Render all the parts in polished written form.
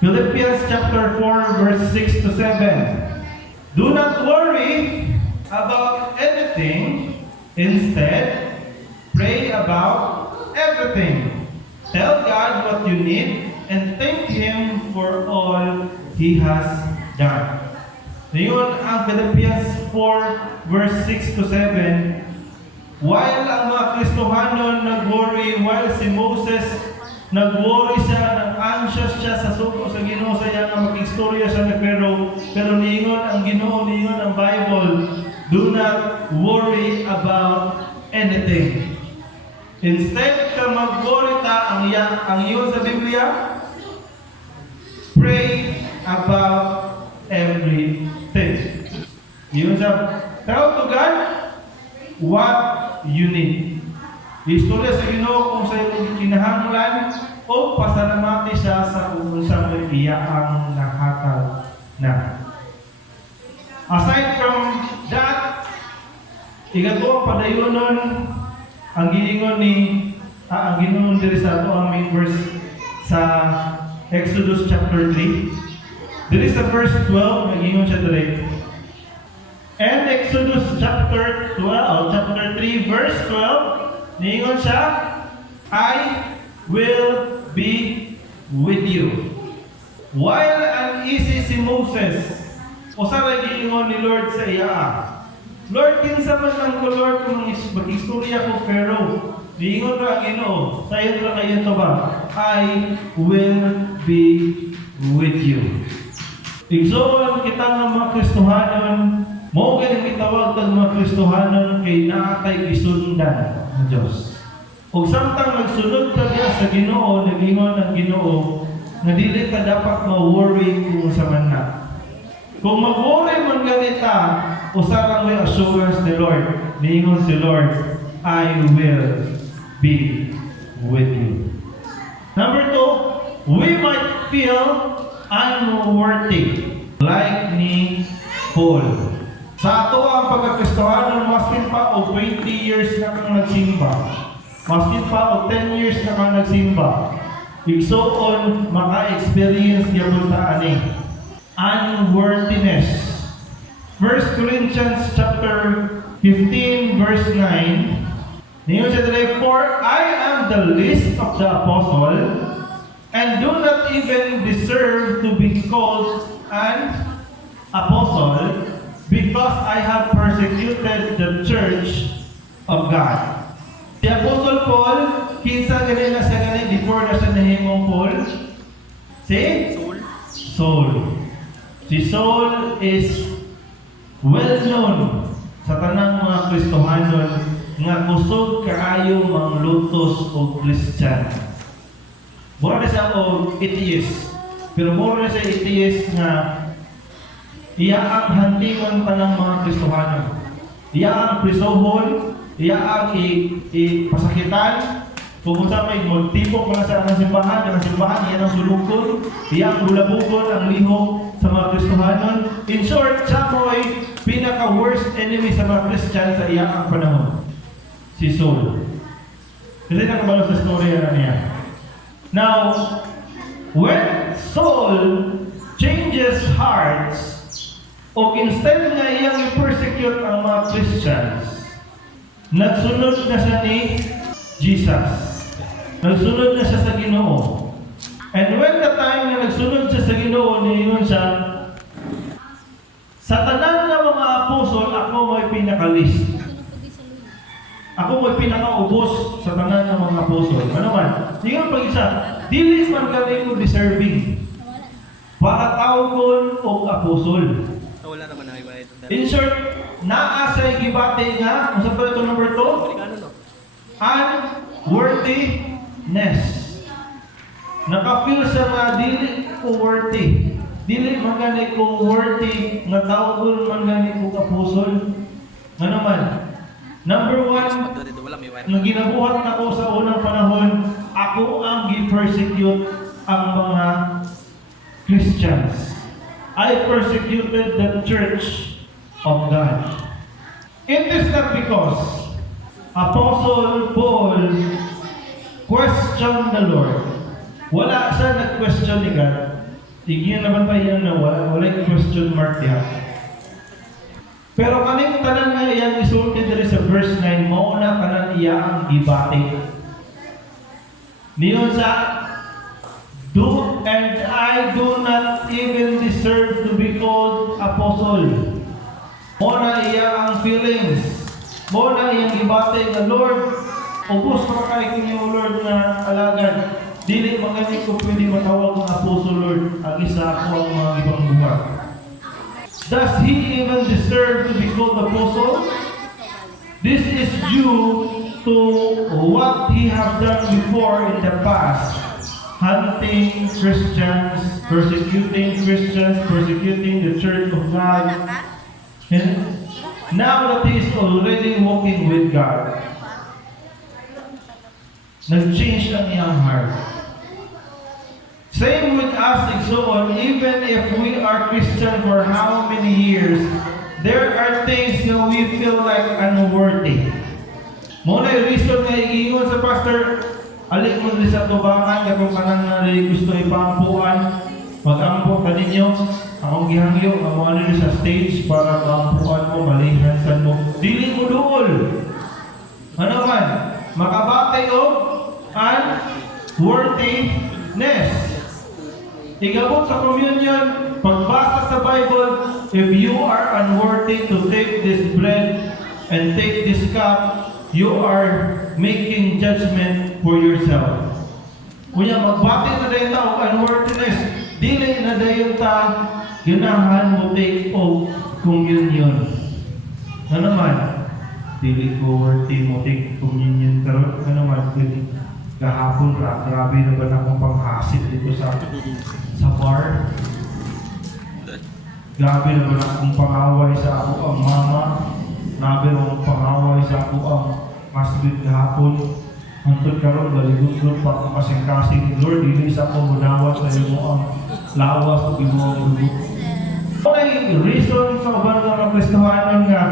Philippians chapter 4, verse 6 to 7. Do not worry about anything. Instead, pray about everything. Tell God what you need and thank Him for all He has done. Ngayon, ang Philippians 4, verse 6 to 7, while ang mga Kristohanon nag-worry, while si Moses nag-worry siya, nag-anxious siya sa suko sa Ginoo sa iya nga mag-istorya siya ni Pharaoh, pero niingon ang Ginoo, niingon ang Bible, do not worry about anything. Instead ka mag-worry ta, ang iyon sa Biblia, pray about everything. Iyon sa, tell to God what you need. Istorya sa Ginoo kung sa iyong kinahanglan o pasalamati siya sa kung sa iya ang nakataw na. Aside from that, ikaw padayonon ang giingon ni ang Ginoo diri sa ato ang main verse sa Exodus chapter 3. Diri sa verse 12 nagingon siya diri. And Exodus chapter 3 verse 12 niingon siya, I will be with you. While uneasy si Moses, usa giingon ni Lord sa iya, Lord, kinsa man lang ko, Lord, kung mag-istorya ko Pharaoh, niingon ra ang Ginoo, sa iyo ra kayo to ba? I will be with you. Igsoon kita nga mga Kristohanon, mo ganing gitawag tag mga Kristohanon kay naatay gisundan ng Dios. Ug samtang nagsunod ka diha sa Ginoo, nagingon ang Ginoo nga dili ka dapat ma-worry kung sa man na. Kung mag-worry man ganita, usa lang may assurance ni Lord. Niingon si Lord, I will be with you. Number 2, we might feel unworthy like ni Paul. Sa ato ang pagkakristohanon, maskin pa o 20 years na kang nagsimba, maskin pa o 10 years na kang nagsimba, igsoon maka-experience niya punta ani unworthiness. 1 Corinthians chapter 15 verse 9, niyo siya today, for I am the least of the apostle and do not even deserve to be called an apostle because I have persecuted the church of God. Si Apostle Paul, kinsa gani na siya gani before na siya nahimong Paul? Si Saul. Si Saul is well known sa tanang mga Kristohanon nga kusog kaayo manglutos o Christian. Mura na siya o atheist. Pero mura na siya atheist nga iya ang hantingon pa ng mga Kristohanon. Iya ang prisohon, iya ang pasakitan. Kung sa may magtipok pa sa simbahan, iya ang sulukon, iya ang bulabukon, ang lihok sa mga Kristohanon. In short, siya mo'y pinaka-worst enemy sa mga Christian sa iya ang panahon. Si Saul. Kasi nakabalo sa storya na niya. Now, when Saul changes hearts, o instead nga iyang i-persecute ang mga Christians, nagsunod na siya ni Jesus. Nagsunod na siya sa Ginoo. And when the time na nagsunod siya sa Ginoo, niingon siya, sa tanan ng mga apostol, ako may pinaka-list. Ako may pinaka-ubos sa tanan ng mga apostol. Ano man? Niingon pag isa, dili man kami ko deserving para tawgon o apostol. Wala naman na iba ito. In short, naasay gibati nga, kung sa ito number 2, unworthiness. Naka-feel siya nga, dili ko worthy. Dili man gani ko worthy, nga tawgon man gani ko apostol. Ano man? Number 1, nang ginabuhat na ko sa unang panahon, ako ang gi-persecute ang mga Christians. I persecuted the church of God. It is not because Apostle Paul questioned the Lord. Wala siya nag-question ni God. Igyan naman tayo na wala question mark yan. Pero kaning tanan nga iyang isulti diri sa verse 9, mauna kanan iya ang gibati. Niyon sa and I do not even deserve to be called apostle. Mauna iya ang feelings. Mauna iyang gibati nga Lord, ubos pa kay kinyo Lord nga alagad. Dili magani ko pwede matawag ng apostle Lord, ang isa ako ang mga ibang buhat. Does he even deserve to be called apostle? This is due to what he have done before in the past, hunting Christians, persecuting the church of God. And now that he is already walking with God, nag-change ang iyang heart. Same with us and so on, even if we are Christian for how many years, there are things that we feel like unworthy. Muna yung reason nga iingon sa pastor, alik mo din sa tubangan, kapag kanang na gusto ipampuan, mag-ampo ka ninyo, akong gihangyo, ang ano sa stage para maampuan mo, malihansan mo. Dili mo dool. Ano man, makabatay o unworthiness. Igabot sa communion, pagbasa sa Bible, if you are unworthy to take this bread and take this cup, you are making judgment for yourself. Kuya, magbati na dayon ta og unworthiness, dili na dayon ta ganahan mo take of communion. Ano naman? Dili ko worthy mo take communion karon. Ano naman? Kahapon grabe na ba na akong panghasit dito sa bar. Grabe na ba na akong pangaway sa ako ang mama. Grabe na akong pangaway sa ako ang masbid kahapon. Antod karon baligot-got pa akong kasing-kasing. Lord, hindi isa ko munawas sa iyo ang lawas o ginuha ang dugo. Okay, reason sa uban nga Kristohanon nga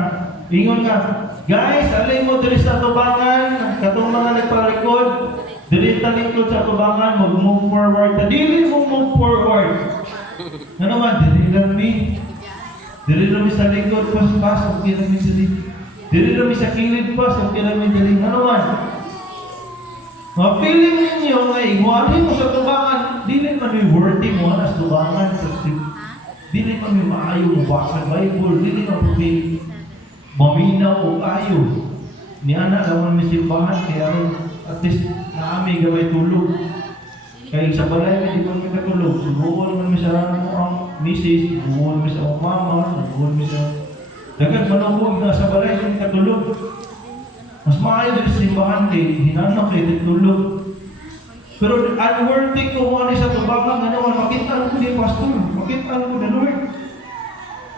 ingon nga, guys, alay mo diri sa tubangan, katong mga nagpalikod, dili ta lingkod sa tubangan, mag-move forward. Dili mo move forward. Ano man, dili lang mi. Dili lang mi sa lingkod, pas, okay lang mi dili. Dili lang mi sa kilid, pas, okay lang mi dili. Ano man? Ma-feeling ninyo nga, igualin mo sa tubangan, dili man mi worthy mo na sa tubangan. Dili man mi maayo mo ba sa Bible, dili man mi maminaw o ayo. Ni anak naman mi simbahan, kaya at least naami gamay tulog. Kaya sa balay hindi ko may katulog. Subukan naman may sarang mo ang misis, subukan mo sa mama, subukan mo sa dagat manubog na sa balay hindi katulog. Mas maayo din sa simbahan kay hinanak kay tulog. Pero unworthy ko mo sa tubangan nga naman, makita ko ni pastor, makita ko na Lord.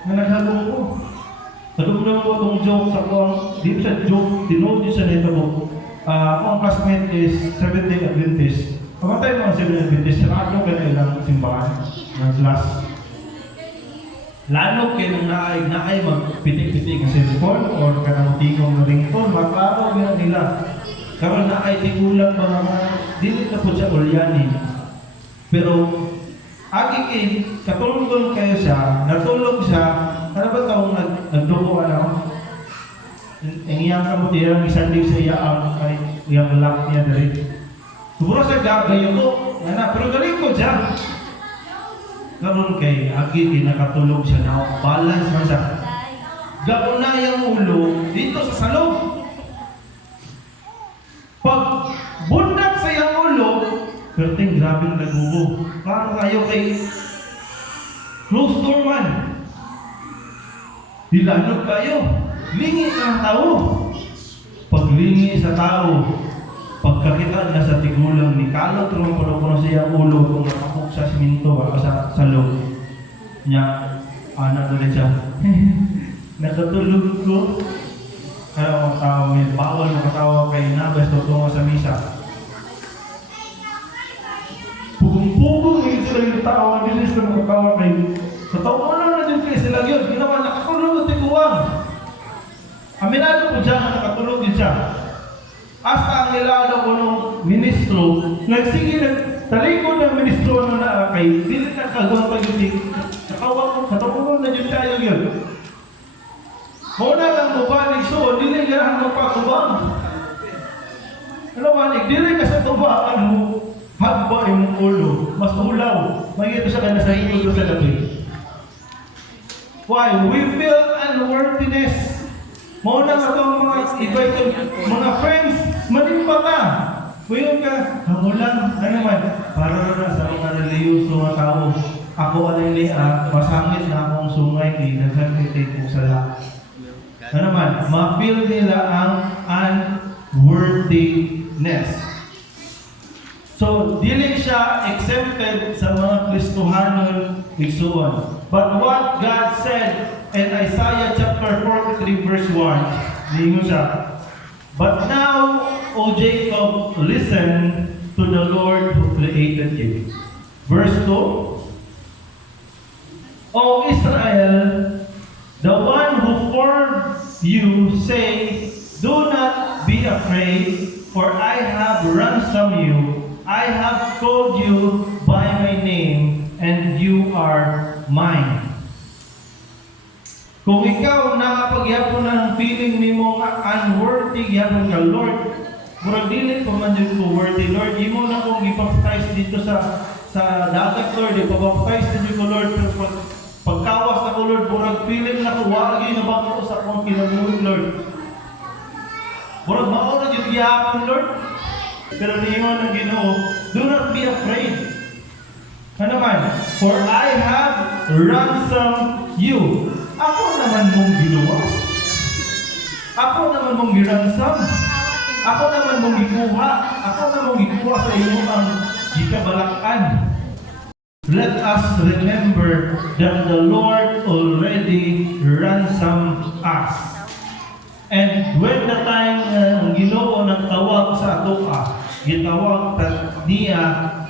Nga naghalong ko. Talog na mo itong joke sa ko, di sa joke, tinood yun sa neto mo. Ang classmate is Seventh-day Adventist. Pamatay mga Seventh-day Adventist, lalo ka na ilang simbahan ng class. Lalo kayo naay magpitik-pitik ng cellphone or kanang tingong na ringtone, magkakaw yun nila. Karoon naay tigulang mga dili na po siya ulyanin. Pero, agi kay, katulong kayo siya, natulog siya, ano ba taong nagduko ano? Ang iyang kamutiran, isang day sa iyang lock niya dali. Siguro sa gagayo ko, pero galing ko siya. Karoon kay, agi kinakatulog siya na balance man siya. Gawin na yung ulo dito sa salog. Pag bundak sa iyang ulo, pero ting grabe na nagubo. Parang kayo kay close door man. Dilanog kayo. Lingi ng tao. Paglingi sa tao, pagkakita na sa tigulang ni kalot ron puno siya ulo kung nakapok sa siminto ba sa loob niya. Anak ulit siya. Nakatulog ko. Kaya ang tao may bawal makatawa kay nabas tutungo sa misa. Pugong-pugong yung sila yung tao, bilis na makatawa kay sa taon na din kayo sila yun. Ginawa, nakatulog at tiguang. Aminado po dyan, nakatulog din siya. Hasta ang nilalo ko nung ministro, nagsige talikod ng ministro na kay dili na kagawang pag-ibig. Katawag na dyan tayo yun. Muna lang mo balik so, dili ganahan mo pagkubang. Ano manig, dili ka sa tubaan mo, hagba yung ulo, mas ulaw. Magiging sa kanya sa ito sa gabi. Why? We feel unworthiness. Muna nga itong mga iba itong mga friends, manimba ka. Kuyon ka, hamulan, ano man, para na sa mga reliyoso mga tao. Ako alay masangit na akong sungay, nagsakitig ko sa lahat. Ano man, ma-feel nila ang unworthiness. So, dili siya exempted sa mga Kristohanon igsuon. But what God said in Isaiah chapter 43 verse 1, ninyo siya, but now, O Jacob, listen to the Lord who created you. Verse 2, O Israel, the one who formed you, say, do not be afraid, for I have ransomed you. I have called you by my name, and you are mine. Kung ikaw nakapagyapon ng feeling mo nga unworthy, gyapon ka, Lord, murag dili pa man yun ko worthy, Lord, imo na kong ipaptize dito sa dagat, Lord, ipapaptize din ko, Lord, pero pagkawas na ko, Lord, murag feeling na ko, wagi na ba ko sa akong kinabuhi, Lord. Murag mauna yun gyapon, Lord. Pero niyon ang Ginoo, do not be afraid. Ano man? For I have ransomed you. Ako naman mong giluwas. Ako naman mong giransom. Ako naman mong gikuha. Ako naman mong gikuha sa iyo ang gikabalakan. Let us remember that the Lord already ransomed us. And when the time ang Ginoo nagtawag sa ato gitawag niya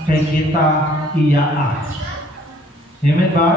kay kita iyaa. Amen ba?